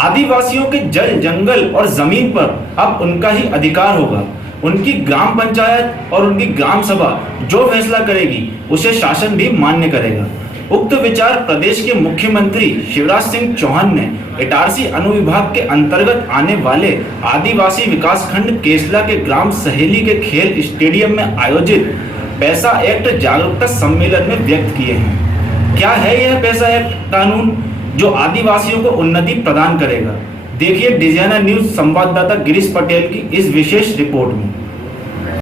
आदिवासियों के जल, जंगल और जमीन पर अब उनका ही अधिकार होगा। उनकी ग्राम पंचायत और उनकी ग्राम सभा जो फैसला करेगी उसे शासन भी मान्य करेगा। उक्त विचार प्रदेश के मुख्यमंत्री शिवराज सिंह चौहान ने इटारसी अनुविभाग के अंतर्गत आने वाले आदिवासी विकास खंड केसला के ग्राम सहेली के खेल स्टेडियम में आयोजित पैसा एक्ट जागरूकता सम्मेलन में व्यक्त किए हैं। क्या है यह पैसा एक्ट कानून जो आदिवासियों को उन्नति प्रदान करेगा? देखिए डिजाइनर न्यूज संवाददाता गिरीश पटेल की इस विशेष रिपोर्ट में।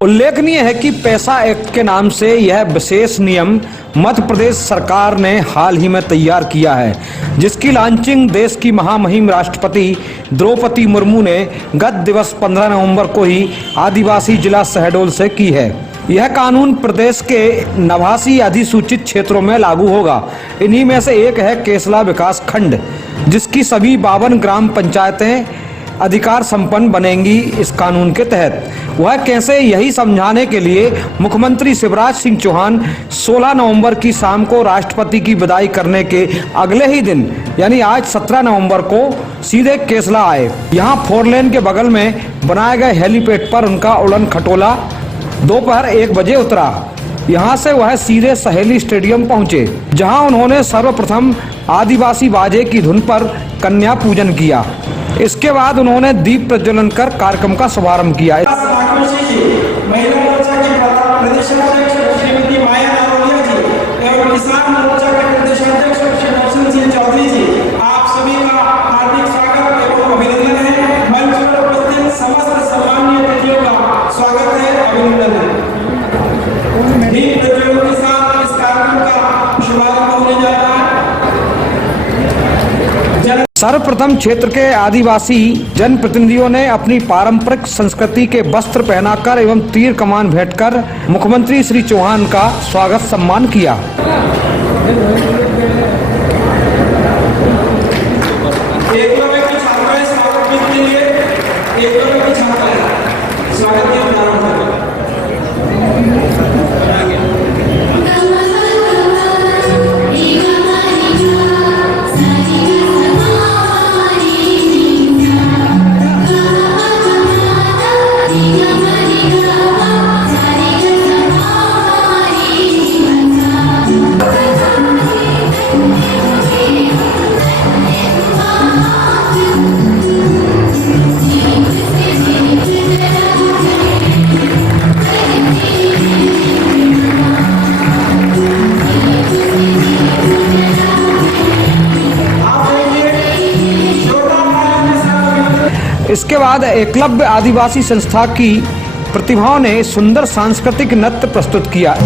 उल्लेखनीय है कि पैसा एक्ट के नाम से यह विशेष नियम मध्य प्रदेश सरकार ने हाल ही में तैयार किया है, जिसकी लॉन्चिंग देश की महामहिम राष्ट्रपति द्रौपदी मुर्मू ने गत दिवस 15 नवंबर को ही आदिवासी जिला शहडोल से की है। यह कानून प्रदेश के 89 अधिसूचित क्षेत्रों में लागू होगा। इन्हीं में से एक है केसला विकास खंड, जिसकी सभी 52 ग्राम पंचायतें अधिकार संपन्न बनेंगी इस कानून के तहत। वह कैसे, यही समझाने के लिए मुख्यमंत्री शिवराज सिंह चौहान 16 नवंबर की शाम को राष्ट्रपति की विदाई करने के अगले ही दिन यानी आज 17 नवंबर को सीधे केसला आए। यहाँ 4 लेन के बगल में बनाए गए हेलीपैड पर उनका उड़न खटोला दोपहर 1 बजे उतरा। यहाँ से वह सीधे सहेली स्टेडियम पहुँचे, जहाँ उन्होंने सर्वप्रथम आदिवासी बाजे की धुन पर कन्या पूजन किया। इसके बाद उन्होंने दीप प्रज्वलन कर कार्यक्रम का शुभारंभ किया। महिला मोर्चा की प्रदेशाध्यक्ष श्रीमती माया नारोलिया जी एवं किसान मोर्चा के प्रदेशाध्यक्ष श्री रोशन सिंह चौधरी जी, आप सभी का हार्दिक स्वागत एवं अभिनंदन है। मंच पर उपस्थित समस्त सम्मानीय अतिथियों का स्वागत है, अभिनंदन है। दीप प्रज्वलन के साथ इस कार्यक्रम का शुभारंभ होने जा रहा है। सर्वप्रथम क्षेत्र के आदिवासी जनप्रतिनिधियों ने अपनी पारंपरिक संस्कृति के वस्त्र पहनाकर एवं तीर कमान भेंटकर मुख्यमंत्री श्री चौहान का स्वागत सम्मान किया। इसके बाद एकलव्य आदिवासी संस्था की प्रतिभाओं ने सुंदर सांस्कृतिक नृत्य प्रस्तुत किया।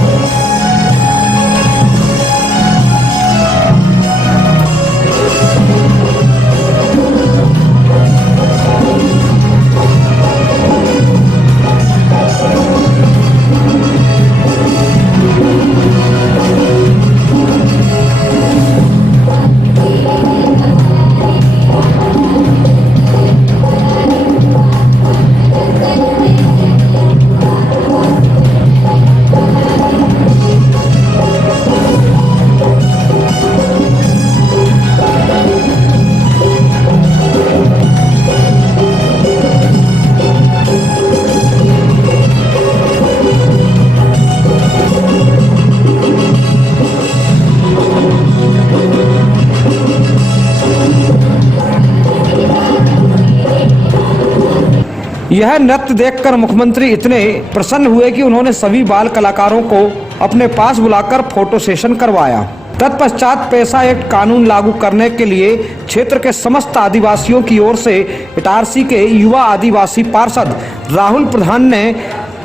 यह नृत्य देखकर मुख्यमंत्री इतने प्रसन्न हुए कि उन्होंने सभी बाल कलाकारों को अपने पास बुलाकर फोटो सेशन करवाया। तत्पश्चात पैसा एक्ट कानून लागू करने के लिए क्षेत्र के समस्त आदिवासियों की ओर से इटारसी के युवा आदिवासी पार्षद राहुल प्रधान ने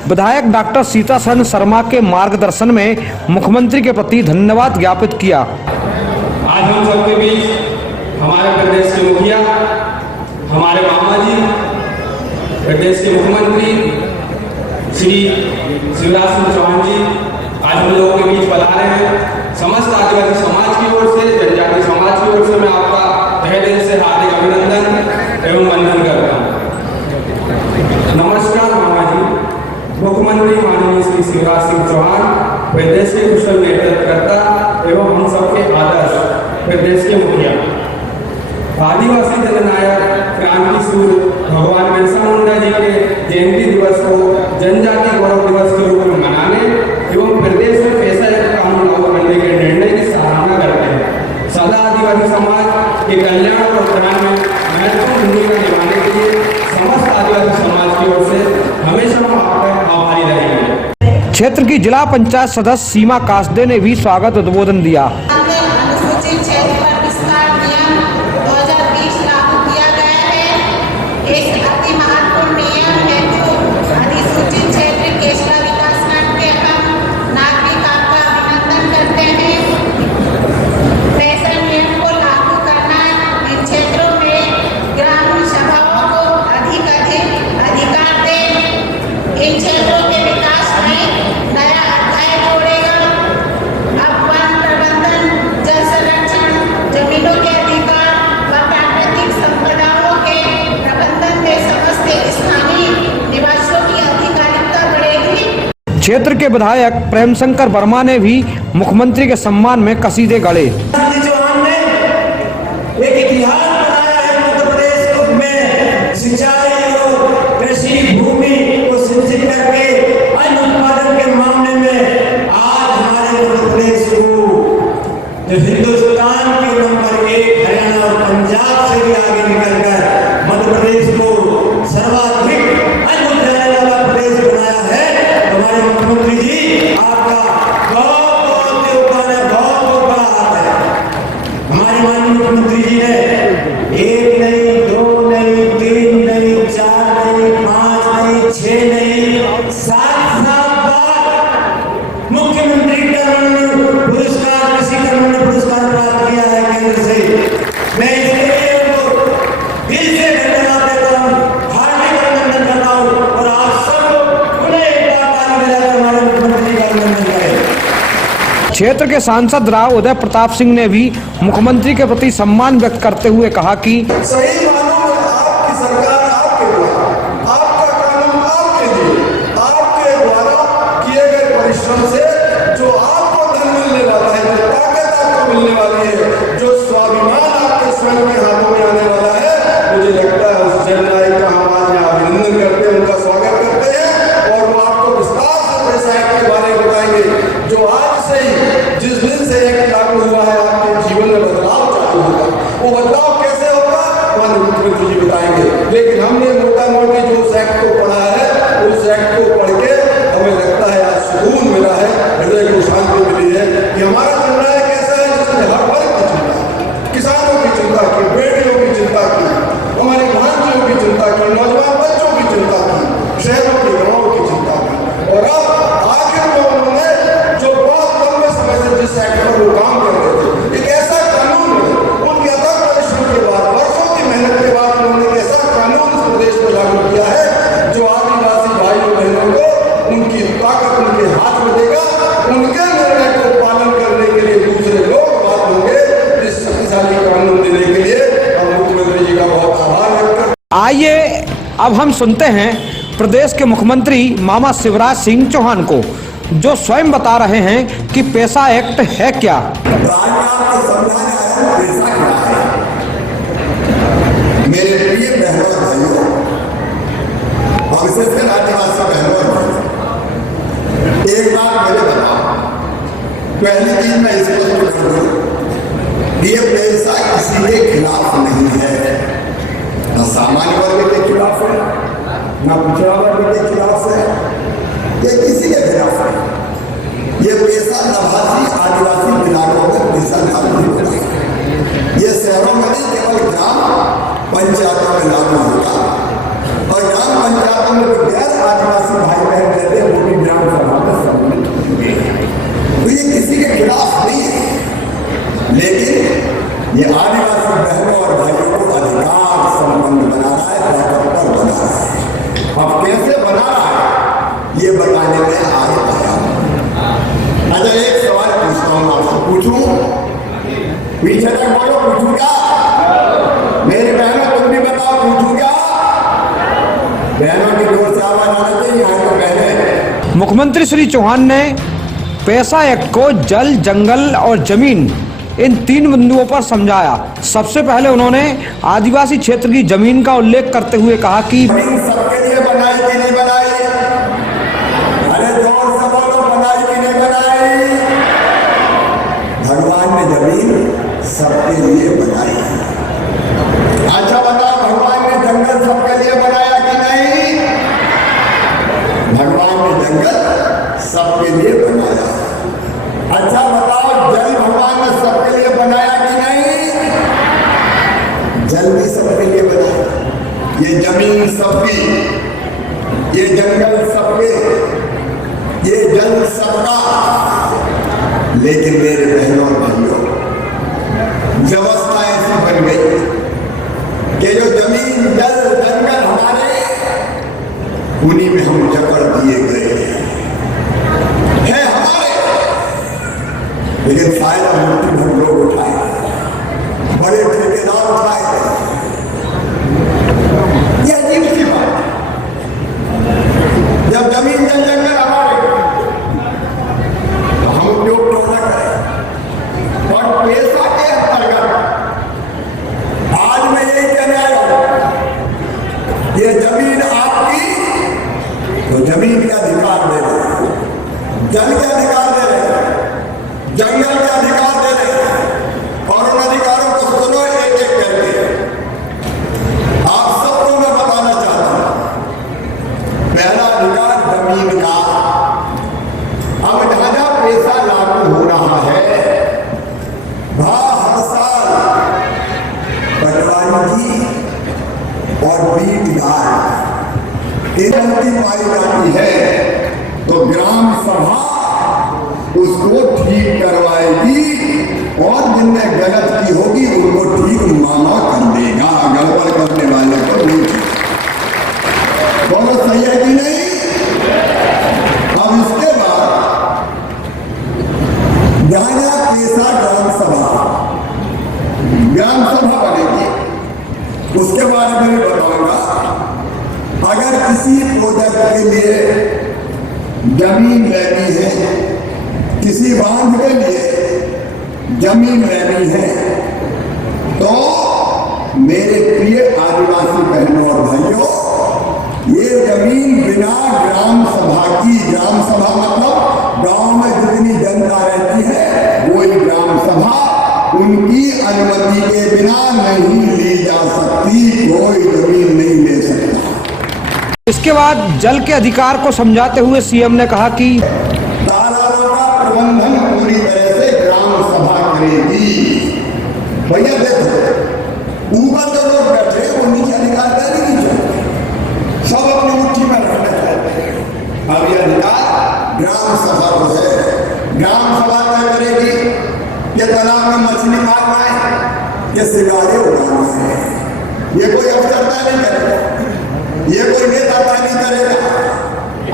विधायक डॉक्टर सीतासरन शर्मा के मार्गदर्शन में मुख्यमंत्री के प्रति धन्यवाद ज्ञापित किया। आज हम सबके बीच हमारे प्रदेश के मुखिया, हमारे मामा जी, प्रदेश के मुख्यमंत्री श्री शिवराज सिंह चौहान जी आज हम लोगों के बीच पधारे हैं। समस्त आदिवासी समाज की ओर से, जनजाति समाज की ओर से मैं आपका तहे दिल से हार्दिक अभिनंदन एवं वंदन करता हूँ। नमस्कार मामा जी। मुख्यमंत्री माननीय श्री शिवराज सिंह चौहान प्रदेश के कुशल नेतृत्वकर्ता एवं हम सबके आदर्श प्रदेश के मुखिया। आदिवासी जननायक क्रांति सूर्य भगवान बिरसा मुंडा जी के जयंती दिवस को जनजाति गौरव दिवस के रूप में मनाने एवं प्रदेश में पैसा एक्ट कानून लागू करने के निर्णय की सराहना करते हैं। सदा आदिवासी समाज के कल्याण और उत्थान में महत्वपूर्ण भूमिका निभाने के लिए समस्त आदिवासी समाज की ओर से हमेशा हम आपका आभारी रहेंगे। क्षेत्र की जिला पंचायत सदस्य सीमा कासदे ने भी स्वागत उद्बोधन दिया। अनुसूचित क्षेत्र पर विस्तार नियम 2020 लागू किया गया है। एक अति महत्वपूर्ण नियम है जो अधिसूचित क्षेत्र केशला विकासखंड के हम नागरिक आपका अभिनंदन करते हैं। पैसा नियम को लागू करना इन क्षेत्रों में ग्राम सभाओं को अधिक अधिकार दे, इन क्षेत्रों के विकास में नया अध्याय जोड़ेगा। अब वन प्रबंधन, जल संरक्षण, जमीनों के अधिकार व प्राकृतिक संपदाओं के प्रबंधन में समस्त स्थानीय निवासियों की अधिकारिता बढ़ेगी। क्षेत्र के विधायक प्रेम शंकर वर्मा ने भी मुख्यमंत्री के सम्मान में कसीदे गढ़े। चौहान ने एक इतिहास बनाया है मध्य प्रदेश में सिंचाई और कृषि भूमि को सिंचित करके अन्न उत्पादन के मामले में आज हमारे मध्य प्रदेश को जो हिंदुस्तान के नंबर 1 हरियाणा और पंजाब से भी आगे निकलकर मध्य प्रदेश को सर्वाधिक अन्न उत्पादन वाला प्रदेश बनाया है। हमारे मुख्यमंत्री जी आपका बहुत बहुत योगदान है, बहुत बहुत बड़ा हाथ है। हमारे माननीय मुख्यमंत्री जी ने 1 नहीं, 2 नहीं, 3 नहीं, 4 नहीं, 5 नहीं, 6 नहीं, 7 बार मुख्यमंत्री टर्न पुरस्कार, कृषि टर्न पुरस्कार प्राप्त किया है केंद्र से। मैं इसके लिए उनको दिल से धन्यवाद देता हूँ, हार्दिक अभिनंदन करता हूँ और आप सब उन्हें एक बार ताली बजाकर हमारे मुख्यमंत्री का अभिनंदन करें। क्षेत्र के सांसद राव उदय प्रताप सिंह ने भी मुख्यमंत्री के प्रति सम्मान व्यक्त करते हुए कहा कि सही मानों में आपकी सरकार आपके द्वारा, आपका कानून आपके लिए, आपके द्वारा किए गए परिश्रम से जो आपको धन मिलने वाला है, जो ताकत आपको मिलने वाली है, जो स्वाभिमान आपके स्वयं के हाथों में आने वाला है, मुझे लगता है उस जननायक का हम आज यहाँ अभिनंदन करते हैं, उनका स्वागत करते हैं और वो आपको विस्तार से पैसा एक्ट के बारे में बताएंगे जो आज से ही जिस दिन से एक्ट लागू हुआ है आपके जीवन में बदलाव चालू होगा। वो बदलाव कैसे होगा हमारे मुख्यमंत्री जी बताएंगे, लेकिन हमने मोटा मोटी जो उस एक्ट को पढ़ा है, उस एक्ट को पढ़ के हमें लगता है आज सुकून मिला है, हृदय को शांति मिली है कि हमारा जननायक ऐसा है जिसने हर वर्ग की चिंता, किसानों की चिंता की, बेटियों की चिंता की, हमारे भांजियों की चिंता की, नौजवान बच्चों की चिंता की, शहरों के गाँव की चिंता की। और अब आखिर में उन्होंने जो बहुत लंबे समय से जिस एक्ट पर वो काम करते थे, एक ऐसा कानून उनके अथक परिश्रम के बाद, वर्षों की मेहनत के बाद उन्होंने एक ऐसा कानून इस प्रदेश में लागू किया है जो आदिवासी भाइयों बहनों को उनकी ताकत उनके हाथ में देगा। उनके निर्णय को पालन करने के लिए दूसरे लोग बात होंगे। इस शक्तिशाली कानून देने के लिए हम मुख्यमंत्री जी का बहुत आभार व्यक्त करते हैं। आइए अब हम सुनते हैं प्रदेश के मुख्यमंत्री मामा शिवराज सिंह चौहान को, जो स्वयं बता रहे हैं कि पैसा एक्ट है क्या। मेरे प्रिय बहनों और भाइयों, और विशेषकर आदिवासी बहनों और भाइयों, एक बात मुझे बताओ, पहली चीज मैं इसको कर दूं, ये पैसा किसी के खिलाफ नहीं है, न सामान्य वर्ग के खिलाफ है, न पिछड़ा वर्ग के खिलाफ है, ये किसी के खिलाफ है। ये पैसा नवासी आदिवासी इलाकों में पैसा लागू नहीं होगा। ये शहरों में नहीं, केवल ग्राम पंचायतों में लागू होगा और ग्राम पंचायतों में जो गैर आदिवासी भाई बहन रहते हैं वो भी ग्राम सभा में सम्मिलित होंगे। तो ये किसी के खिलाफ नहीं है, लेकिन ये आदिवासी बहनों और भाइयों को अधिकार संपन्न बना रहा है, ताकतवर बना रहा है। अब कैसे बना रहा है ये बताने में आगे आया। अच्छा, एक सवाल पूछता हूँ आपसे, पूछूं? पीछे तक बोलो, पूछूं क्या? मेरी बहनों तुम भी बताओ, पूछूं क्या? बहनों की जोर से आवाज आना चाहिए, यहाँ तो बहने। मुख्यमंत्री श्री चौहान ने पैसा एक्ट को जल, जंगल और जमीन इन 3 बिंदुओं पर समझाया। सबसे पहले उन्होंने आदिवासी क्षेत्र की जमीन का उल्लेख करते हुए कहा कि जमीन सबके लिए बनाई कि नहीं बनाई? अरे जोर से बोलो, बनाई कि नहीं बनाई? भगवान ने जमीन सबके लिए बनाई। अच्छा बताओ, भगवान ने जंगल सबके लिए बनाया कि नहीं? भगवान ने जंगल सबके लिए बनाया। अच्छा बताओ, जल भगवान ने सबके लिए बनाया कि नहीं? जल भी सबके लिए बनाया। ये जमीन सबकी, ये जंगल सबके, ये जल सबका। लेकिन मेरे बहनों और भाइयों, व्यवस्था ऐसी बन गई कि जो जमीन, जल, जंगल हमारे, उन्हीं में हम जकड़ दिए गए हैं हमारे। लेकिन फायदा मुट्ठी भर लोग उठाए, बड़े ठेकेदार उठाए। ये अजीब सी बात है। जब जमीन, जल, जंगल हमारे, तो हम उपयोग क्यों न करें? और पैसा के अंतर्गत आज मैं यही कहने आया हूं, ये जमीन आपकी, तो जमीन के अधिकार दे रहे, जल के अधिकार दे रहे, जंगल के अधिकार दे रहे, और उन अधिकारों को सुनो एक एक करके। आप सबको मैं बताना चाहता हूं, पहला अधिकार जमीन का। अब जहां जहां पैसा लागू हो रहा है, वहां हर साल पटवारी जी और बीटदार गलती पाई जाती है, तो ग्राम सभा उसको ठीक करवाएगी और जिनने गलत की होगी उनको ठीक माना कर देगा। गड़बड़ करने वाले को नहीं। बोलो सही है कि नहीं? अब इसके बाद जहां जहां पैसा ग्राम सभा बनेगी, उसके बारे में भी बताऊंगा। अगर किसी प्रोजेक्ट के लिए जमीन लेनी है, किसी बांध के लिए जमीन लेनी है, तो मेरे प्रिय आदिवासी बहनों और भाइयों, ये जमीन बिना ग्राम सभा की, ग्राम सभा मतलब गांव में जितनी जनता रहती है, वही ग्राम सभा, उनकी अनुमति के बिना नहीं ली जा सकती। कोई जमीन नहीं ले सकता। इसके बाद जल के अधिकार को समझाते हुए सीएम ने कहा कि तालाबों का प्रबंधन पूरी तरह से ग्राम सभा करेगी। भैया देखो, ऊपर जो लोग बैठे वो नीचे अधिकार करेगी, सब अपनी मुट्ठी में रखना चाहते हैं। अब यह अधिकार ग्राम सभा को है। ग्राम सभा तय करेगी कि तालाब में मछली मारना है, ये सिगारे उड़ाना है। ये कोई अफसर तय नहीं करेगा, ये कोई नेता तय नहीं करेगा।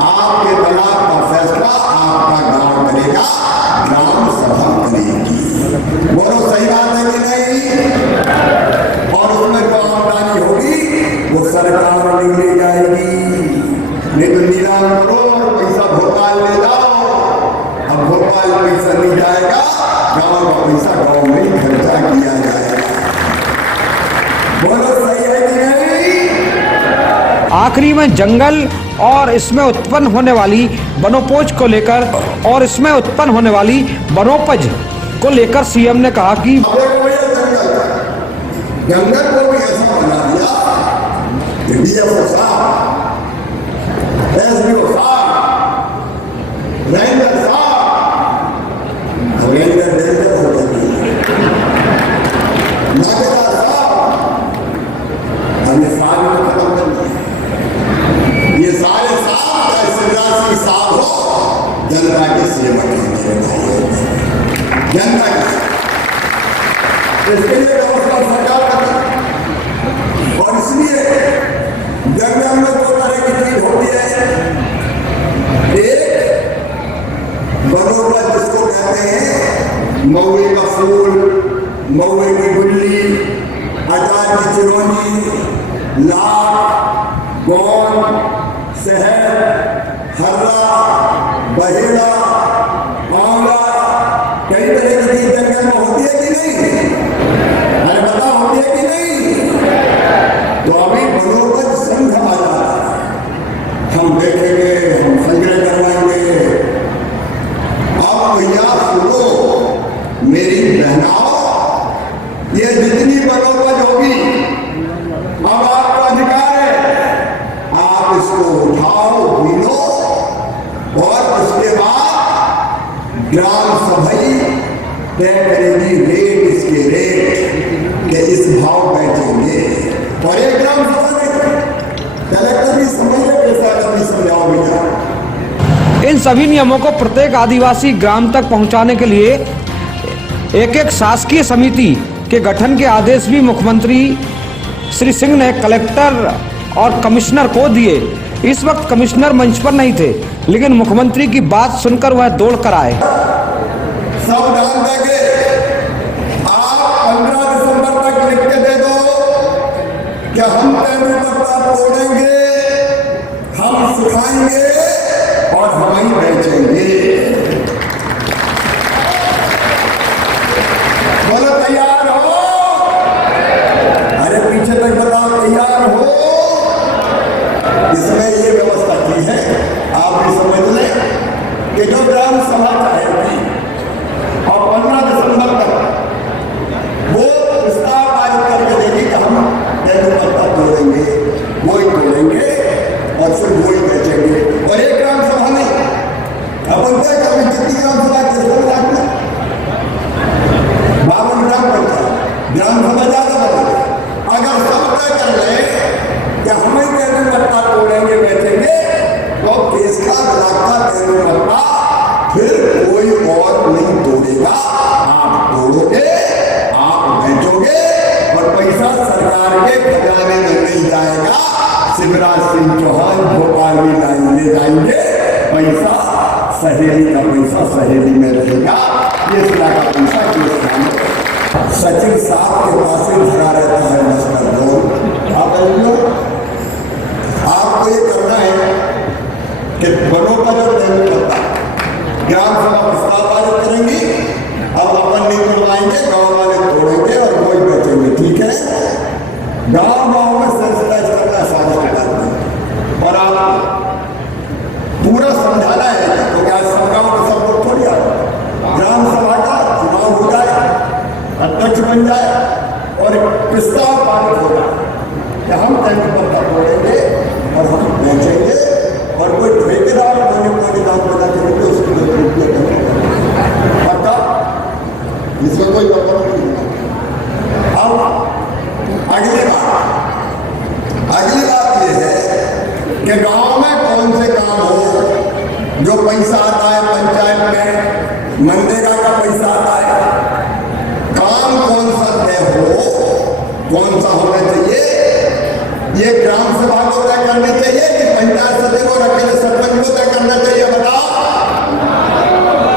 आपके तालाब का फैसला आपका गांव करेगा, ग्राम सभा करेगी। बोलो सही बात है कि नहीं? और उसमें जो आमदनी होगी वो सरकार में ले जाएगी। नहीं तो नीलाम करो और पैसा भोपाल ले जाओ। अब भोपाल पैसा नहीं जाएगा, गांव का पैसा गांव में ही खर्चा किया जाएगा। बोलो सही है कि नहीं? आखिरी में जंगल और इसमें उत्पन्न होने वाली वनोपज को लेकर को लेकर सीएम ने कहा कि जंगल को भी ऐसा बना दिया कि डीएफओ साहब, एसडीओ साहब, रेंजर साहब, रेंजर डेंजर हो गई, नाकेदार साहब, हमने सारे को खत्म कर दिया। ये सारे साहब चाहे शिवराज सिंह साहब हो, जनता के सेवक हैं, जनता के। इसके लिए व्यवस्था सरकार करती, और इसलिए जंगल में दो तरह की चीज होती है। एक वनोपज जिसको कहते हैं, महुए का फूल, महुए की गुल्ली, अचार की चिरौंजी, लाख, गोंद, शहद, हर्रा, बहेड़ा, आंवला, कई तरह की चीज जंगल में होती है कि नहीं? तो अभी बनोपज संघ आ रहा है, हम देखेंगे, हम संग्रह करवाएंगे। आप भैया सुनो मेरी बहनाओ, ये जितनी बनोपज होगी अब आपका अधिकार है, आप इसको उठाओ, बीनो, और उसके बाद ग्राम सभा तय करेगी रेट, इसके रेट के इस भाव बेचेंगे। और एक ग्राम सभा नहीं, कलेक्टर भी समझ ले, कैसा भी समझाओ भैया। इन सभी नियमों को प्रत्येक आदिवासी ग्राम तक पहुंचाने के लिए एक एक शासकीय समिति के गठन के आदेश भी मुख्यमंत्री श्री सिंह ने कलेक्टर और कमिश्नर को दिए। इस वक्त कमिश्नर मंच पर नहीं थे, लेकिन मुख्यमंत्री की बात सुनकर वह दौड़ कर आए। सब ध्यान देंगे, आप 15 दिसंबर तक लिख के दे दो कि हम तेंदुपत्ता तोड़ेंगे, हम सुखाएंगे और हम ही बेचेंगे। बोलो तैयार हो? अरे पीछे तक बताओ तैयार हो? इसमें ये व्यवस्था की है, आप भी समझ लें कि जो ग्राम सभा चाहेगी और 15 दिसंबर तक वो प्रस्ताव पारित करके देगी कि हम तेंदुपत्ता तोड़ेंगे, वो ही तोड़ेंगे और फिर वो ही बेचेंगे। और एक ग्राम सभा नहीं, अपन तय करें कितनी ग्राम सभा के 52 ग्राम पंचायत, ग्राम सभा ज्यादा बनेगी। अगर सब तय कर ले कि हम ही तेंदुपत्ता तोड़ेंगे, बेचेंगे, तो देश का इलाका तेंदुपत्ता फिर कोई और नहीं तोड़ेगा। आप तोड़ोगे, आप बेचोगे और पैसा सरकार के खजाने में नहीं जाएगा। शिवराज सिंह चौहान भोपाल में ले जाएंगे, पैसा सहेली का पैसा सहेली में रहेगा। ये का पैसा सचिन साहब के पास ही भरा रहता है मस्कर लोग। आपको ये करना है कि बनोपज और तेंदुपत्ता ग्राम सभा प्रस्ताव पारित करेंगी, अब अपन नहीं तोड़वाएंगे, गांव वाले तोड़ेंगे और वही बेचेंगे। ठीक है, गांव में सेंसिटाइज करना साझा करना और आप पूरा समझाना है, क्योंकि आज सब गाँव में सब लोग थोड़ी आ ग्राम सभा का चुनाव हो जाए, अध्यक्ष बन जाए और प्रस्ताव पारित हो जाए कि हम तेंदुपत्ता तोड़ेंगे और हम बेचेंगे और कोई ठेकेदार कोई दाम बता करेंगे, उसको पता, इसमें कोई व्यापार नहीं होगा। अब अगली बात ये है कि गांव में कौन से काम हो जो पैसा आता है पंचायत में, मनरेगा का पैसा आता है, काम कौन सा तय हो, कौन सा होना चाहिए, ये ग्राम सभा को तय करनी चाहिए कि पंचायत सचिव और अकेले सरपंच को तय करना चाहिए? बताओ,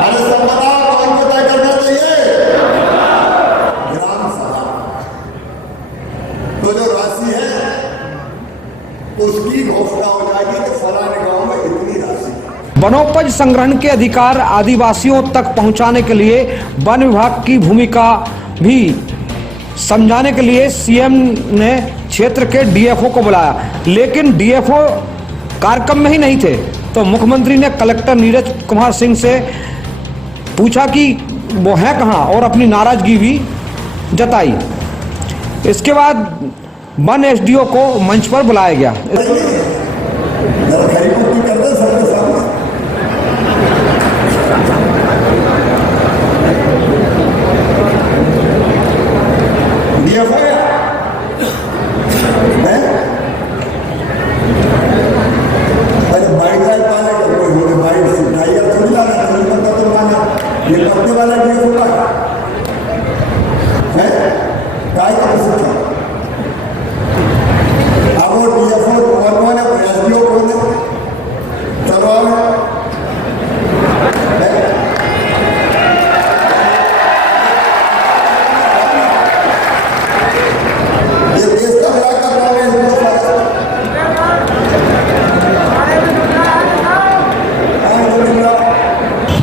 अरे सब बताओ, कौन को तय करना चाहिए? ग्राम सभा। तो जो राशि है उसकी घोषणा हो जाएगी कि फलाने गांव में इतनी राशि। वनोपज संग्रहण के अधिकार आदिवासियों तक पहुंचाने के लिए वन विभाग की भूमिका भी समझाने के लिए सीएम ने क्षेत्र के डीएफओ को बुलाया, लेकिन डीएफओ कार्यक्रम में ही नहीं थे। तो मुख्यमंत्री ने कलेक्टर नीरज कुमार सिंह से पूछा कि वो है कहाँ और अपनी नाराजगी भी जताई। इसके बाद वन एसडीओ को मंच पर बुलाया गया।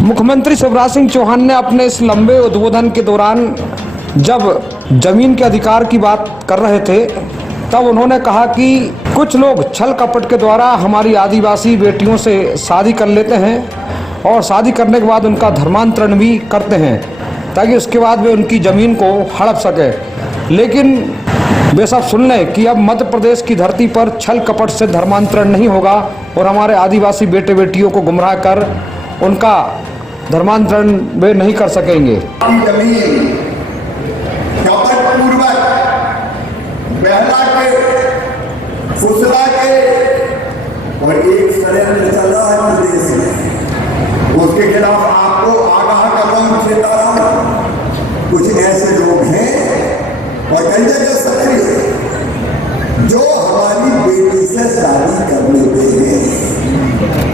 मुख्यमंत्री शिवराज सिंह चौहान ने अपने इस लंबे उद्बोधन के दौरान जब जमीन के अधिकार की बात कर रहे थे तब उन्होंने कहा कि कुछ लोग छल कपट के द्वारा हमारी आदिवासी बेटियों से शादी कर लेते हैं और शादी करने के बाद उनका धर्मांतरण भी करते हैं ताकि उसके बाद वे उनकी ज़मीन को हड़प सके। लेकिन वे सब सुन लें कि अब मध्य प्रदेश की धरती पर छल कपट से धर्मांतरण नहीं होगा और हमारे आदिवासी बेटे बेटियों को गुमराह कर उनका धर्मांतरण वे नहीं कर सकेंगे। जमीन कपटपूर्वक बहला के फुसला के और एक षड्यंत्र चल रहा है प्रदेश में, उसके खिलाफ आपको आगाह कर रहा हूं, चेता रहा हूं। कुछ ऐसे लोग हैं और कई जगह सक्रिय जो हमारी बेटी से शादी कर लेते हैं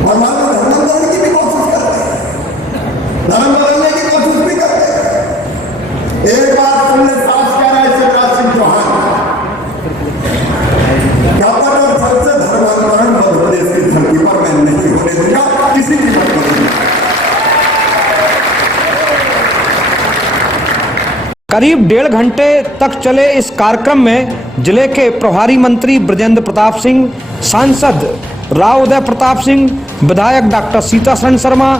और मानो धर्म बदलने की भी कोशिश करते हैं, धर्म बदलने की कोशिश भी करते हैं। एक बार तुमने साफ कह रहा है शिवराज सिंह चौहान, कपट और छल से धर्मांतरण मध्य प्रदेश की धरती पर मैं नहीं होने दूंगा किसी की मत करूंगा। करीब 1.5 घंटे तक चले इस कार्यक्रम में जिले के प्रभारी मंत्री ब्रजेंद्र प्रताप सिंह, सांसद राव उदय प्रताप सिंह, विधायक डॉक्टर सीतासरण शर्मा,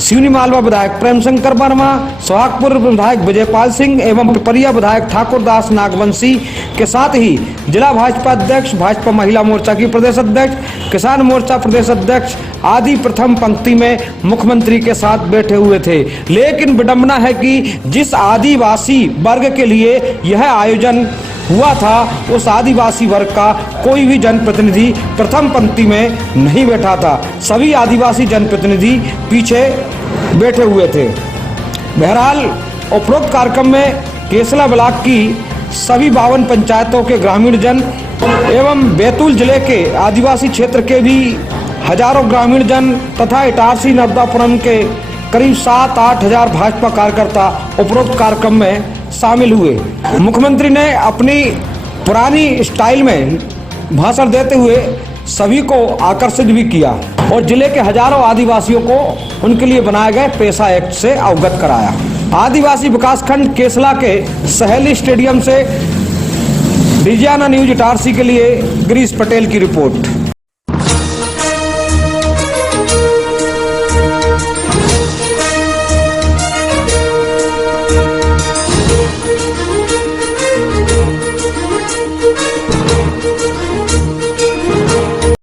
सिवनी मालवा विधायक प्रेम शंकर वर्मा, सोहागपुर विधायक विजयपाल सिंह एवं पिपरिया विधायक ठाकुरदास नागवंशी के साथ ही जिला भाजपा अध्यक्ष, भाजपा महिला मोर्चा की प्रदेश अध्यक्ष, किसान मोर्चा प्रदेश अध्यक्ष आदि प्रथम पंक्ति में मुख्यमंत्री के साथ बैठे हुए थे। लेकिन विडंबना है कि जिस आदिवासी वर्ग के लिए यह आयोजन हुआ था उस आदिवासी वर्ग का कोई भी जनप्रतिनिधि प्रथम पंक्ति में नहीं बैठा था। सभी आदिवासी जनप्रतिनिधि पीछे बैठे हुए थे। बहरहाल उपरोक्त कार्यक्रम में केसला ब्लॉक की सभी 52 पंचायतों के ग्रामीण जन एवं बैतूल जिले के आदिवासी क्षेत्र के भी हजारों ग्रामीण जन तथा इटारसी नर्मदापुरम के करीब 7-8 हजार भाजपा कार्यकर्ता उपरोक्त कार्यक्रम में शामिल हुए। मुख्यमंत्री ने अपनी पुरानी स्टाइल में भाषण देते हुए सभी को आकर्षित भी किया और जिले के हजारों आदिवासियों को उनके लिए बनाए गए पैसा एक्ट से अवगत कराया। आदिवासी विकासखंड केसला के सहेली स्टेडियम से डिजियाना न्यूज इटारसी के लिए गिरीश पटेल की रिपोर्ट।